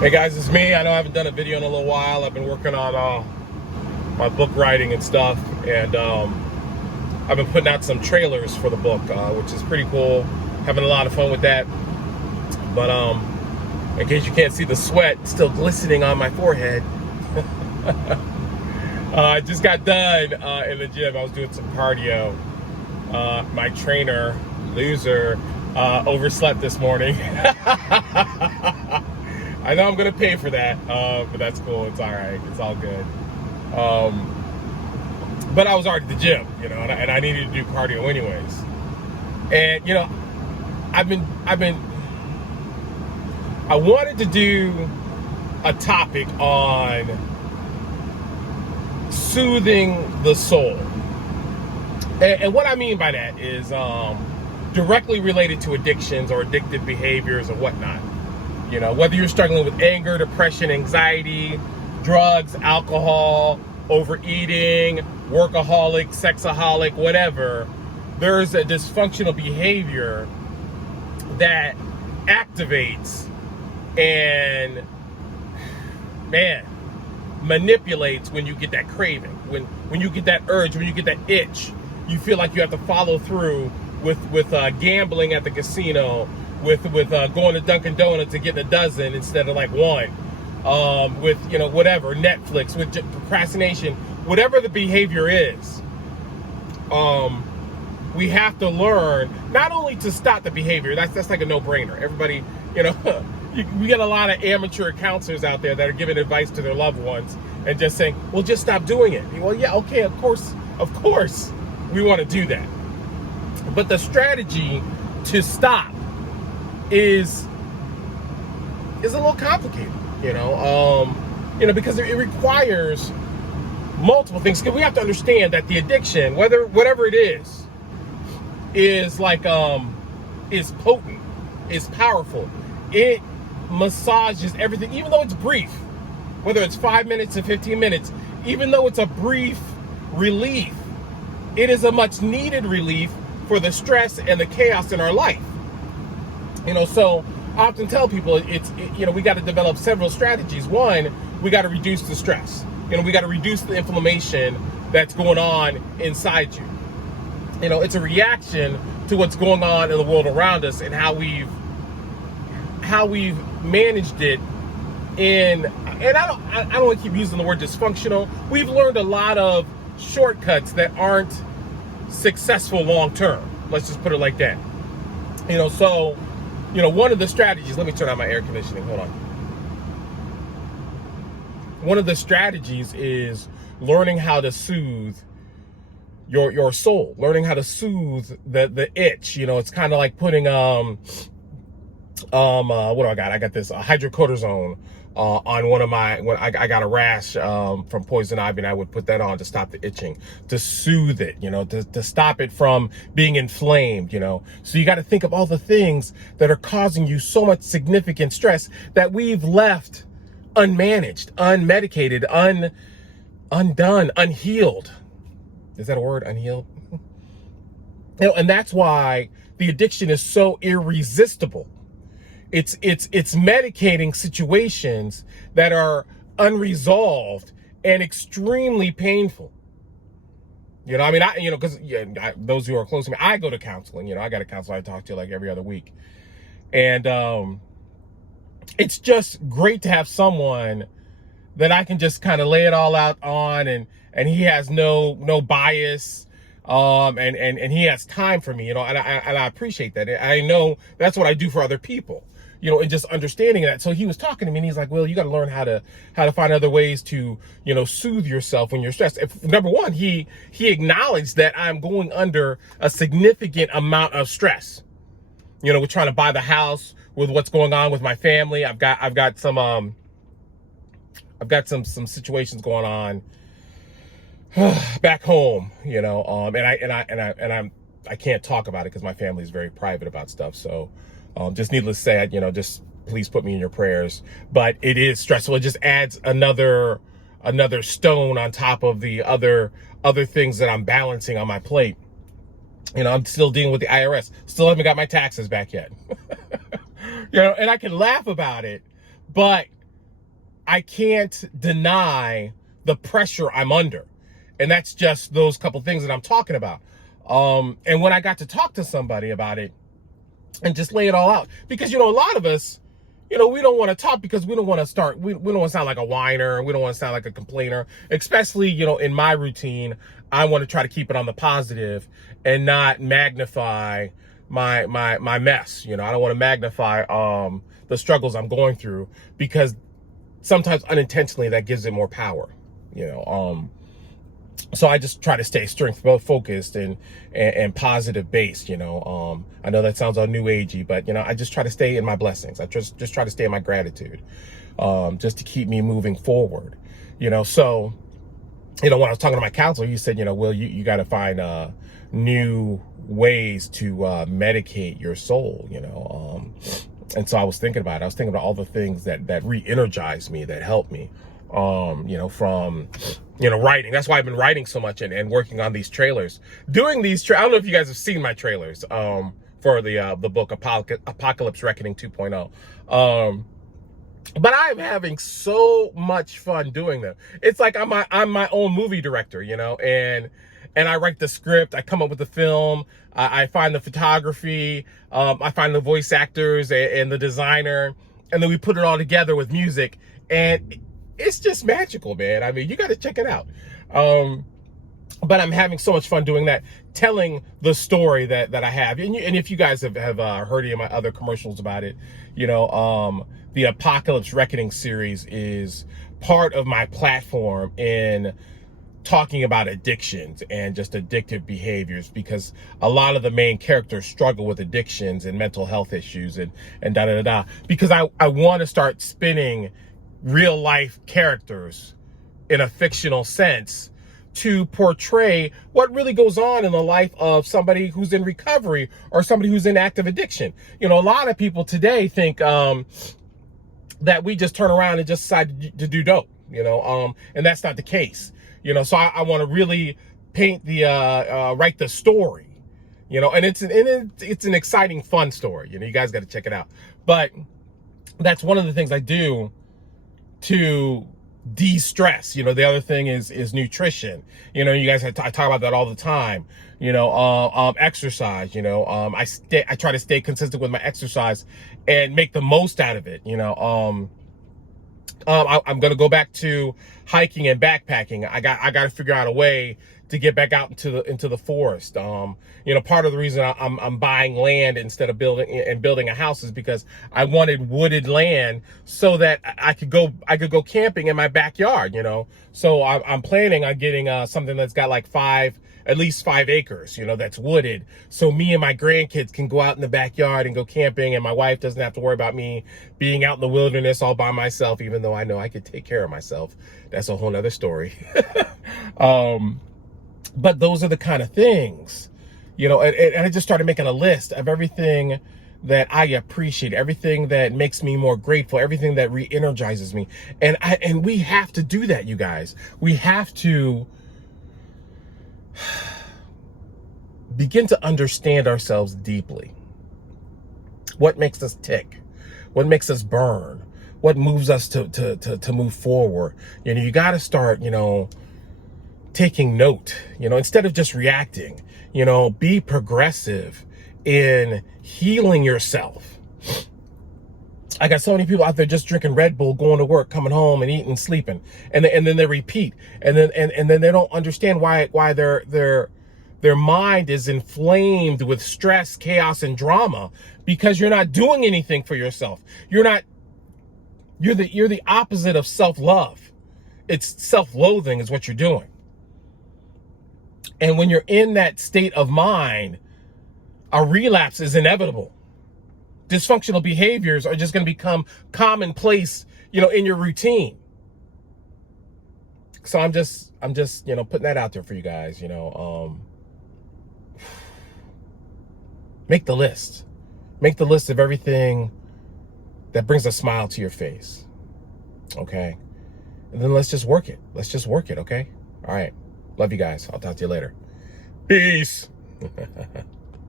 Hey guys, it's me. I know I haven't done a video in a little while. I've been working on my book writing and stuff, and I've been putting out some trailers for the book, which is pretty cool. Having a lot of fun with that. But in case you can't see the sweat still glistening on my forehead, I just got done in the gym. I was doing some cardio. My trainer, loser, overslept this morning. I know I'm gonna pay for that, but that's cool. It's all right. It's all good. But I was already at the gym, and I needed to do cardio anyways. And I wanted to do a topic on soothing the soul, and what I mean by that is directly related to addictions or addictive behaviors or whatnot. Whether you're struggling with anger, depression, anxiety, drugs, alcohol, overeating, workaholic, sexaholic, whatever, there's a dysfunctional behavior that activates and, manipulates when you get that craving, when you get that urge, when you get that itch. You feel like you have to follow through with gambling at the casino, with going to Dunkin' Donuts and getting a dozen instead of like one, with whatever, Netflix, with procrastination, whatever the behavior is. We have to learn not only to stop the behavior. That's like a no-brainer. Everybody, we get a lot of amateur counselors out there that are giving advice to their loved ones and just saying, well, just stop doing it. Well, yeah, okay, of course we want to do that, but the strategy to stop is a little complicated, because it requires multiple things. Because we have to understand that the addiction, whatever it is like is potent, is powerful. It massages everything, even though it's brief. Whether it's 5 minutes or 15 minutes, even though it's a brief relief, it is a much needed relief for the stress and the chaos in our life. So I often tell people we got to develop several strategies. One, we got to reduce the stress. We got to reduce the inflammation that's going on inside you. It's a reaction to what's going on in the world around us and how we've managed it and I don't want to keep using the word dysfunctional. We've learned a lot of shortcuts that aren't successful long term. Let's just put it like that. So one of the strategies, let me turn on my air conditioning, hold on. One of the strategies is learning how to soothe your soul, learning how to soothe the itch. It's kind of like putting, what do I got? I got this hydrocortisone on when I got a rash from poison ivy, and I would put that on to stop the itching, to soothe it, to stop it from being inflamed, So you got to think of all the things that are causing you so much significant stress that we've left unmanaged, unmedicated, undone, unhealed. Is that a word, unhealed? And that's why the addiction is so irresistible. It's medicating situations that are unresolved and extremely painful. Because those who are close to me, I go to counseling. I got a counselor I talk to like every other week, and it's just great to have someone that I can just kind of lay it all out on, and he has no bias, and he has time for me, and I appreciate that. I know that's what I do for other people. And just understanding that. So he was talking to me and he's like, well, you got to learn how to find other ways to, soothe yourself when you're stressed. Number one, he acknowledged that I'm going under a significant amount of stress. We're trying to buy the house, with what's going on with my family. I've got some situations going on back home, and I can't talk about it because my family is very private about stuff. So just needless to say, just please put me in your prayers. But it is stressful. It just adds another stone on top of the other things that I'm balancing on my plate. I'm still dealing with the IRS. Still haven't got my taxes back yet. And I can laugh about it, but I can't deny the pressure I'm under. And that's just those couple things that I'm talking about. And when I got to talk to somebody about it and just lay it all out, because, a lot of us, we don't want to talk because we don't want to start, we don't want to sound like a whiner. We don't want to sound like a complainer, especially, in my routine. I want to try to keep it on the positive and not magnify my mess. I don't want to magnify, the struggles I'm going through, because sometimes unintentionally that gives it more power, so I just try to stay strength focused and positive based, I know that sounds all new agey, but I just try to stay in my blessings. I just try to stay in my gratitude, just to keep me moving forward, so, when I was talking to my counselor, he said, Will, you got to find, new ways to, medicate your soul, and so I was thinking about it. I was thinking about all the things that re-energized me, that helped me, from, writing. That's why I've been writing so much and working on these trailers. Doing these, I don't know if you guys have seen my trailers, for the book Apocalypse Reckoning 2.0. But I'm having so much fun doing them. It's like I'm my own movie director, and I write the script, I come up with the film, I find the photography, I find the voice actors and the designer, and then we put it all together with music, and it's just magical, man. I mean, you got to check it out. But I'm having so much fun doing that, telling the story that I have. And if you guys have heard any of my other commercials about it, the Apocalypse Reckoning series is part of my platform in talking about addictions and just addictive behaviors, because a lot of the main characters struggle with addictions and mental health issues and da-da-da-da. Because I want to start spinning real life characters in a fictional sense to portray what really goes on in the life of somebody who's in recovery or somebody who's in active addiction. A lot of people today think that we just turn around and just decide to do dope, and that's not the case. So I want to really paint write the story, and it's an exciting, fun story. You guys got to check it out. But that's one of the things I do to de-stress. The other thing is nutrition. You guys, I talk about that all the time. Exercise. I try to stay consistent with my exercise and make the most out of it. I'm gonna go back to hiking and backpacking. I got to figure out a way to get back out into the forest. Part of the reason I'm buying land instead of building a house is because I wanted wooded land so that I could go camping in my backyard. So I'm planning on getting something that's got like at least 5 acres, that's wooded. So me and my grandkids can go out in the backyard and go camping, and my wife doesn't have to worry about me being out in the wilderness all by myself, even though I know I could take care of myself. That's a whole nother story. But those are the kind of things, and I just started making a list of everything that I appreciate, everything that makes me more grateful, everything that re-energizes me. And we have to do that, you guys. We have to begin to understand ourselves deeply. What makes us tick? What makes us burn? What moves us to move forward? You got to start, taking note, instead of just reacting, be progressive in healing yourself. I got so many people out there just drinking Red Bull, going to work, coming home and eating, sleeping, and then they repeat, and then they don't understand why their mind is inflamed with stress, chaos, and drama, because you're not doing anything for yourself. You're the opposite of self-love. It's self-loathing is what you're doing. And when you're in that state of mind, a relapse is inevitable. Dysfunctional behaviors are just going to become commonplace, in your routine. So I'm just, putting that out there for you guys, make the list. Make the list of everything that brings a smile to your face. Okay. And then let's just work it. Okay. All right. Love you guys. I'll talk to you later. Peace.